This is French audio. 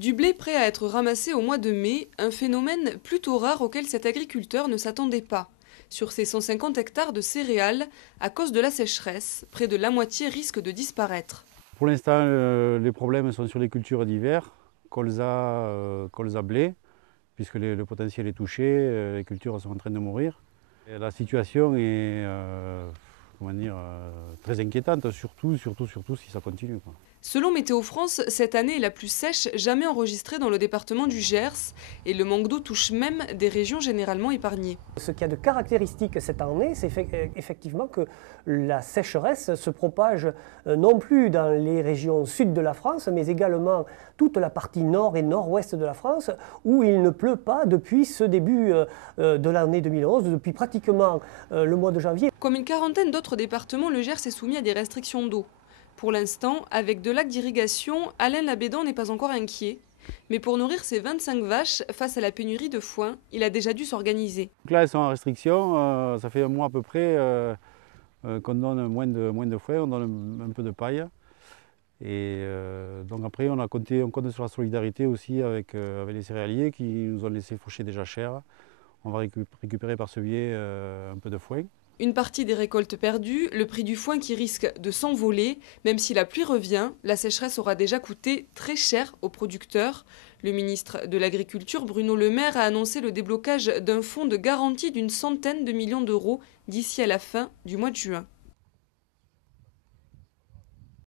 Du blé prêt à être ramassé au mois de mai, un phénomène plutôt rare auquel cet agriculteur ne s'attendait pas. Sur ses 150 hectares de céréales, à cause de la sécheresse, près de la moitié risque de disparaître. Pour l'instant, les problèmes sont sur les cultures d'hiver, colza, blé, puisque le potentiel est touché, les cultures sont en train de mourir. Et la situation est très inquiétante, surtout si ça continue, quoi. Selon Météo France, cette année est la plus sèche jamais enregistrée dans le département du Gers et le manque d'eau touche même des régions généralement épargnées. Ce qui a de caractéristique cette année, c'est effectivement que la sécheresse se propage non plus dans les régions sud de la France, mais également toute la partie nord et nord-ouest de la France, où il ne pleut pas depuis ce début de l'année 2011, depuis pratiquement le mois de janvier. Comme une quarantaine d'autres départements, le Gers est soumis à des restrictions d'eau. Pour l'instant, avec de lacs d'irrigation, Alain Labédan n'est pas encore inquiet. Mais pour nourrir ses 25 vaches face à la pénurie de foin, il a déjà dû s'organiser. Donc là, elles sont en restriction, ça fait un mois à peu près qu'on donne moins de foin, on donne un peu de paille. Et donc après, on compte sur la solidarité aussi avec les céréaliers qui nous ont laissé faucher déjà cher. On va récupérer par ce biais un peu de foin. Une partie des récoltes perdues, le prix du foin qui risque de s'envoler. Même si la pluie revient, la sécheresse aura déjà coûté très cher aux producteurs. Le ministre de l'Agriculture, Bruno Le Maire, a annoncé le déblocage d'un fonds de garantie d'100 millions d'euros d'ici à la fin du mois de juin.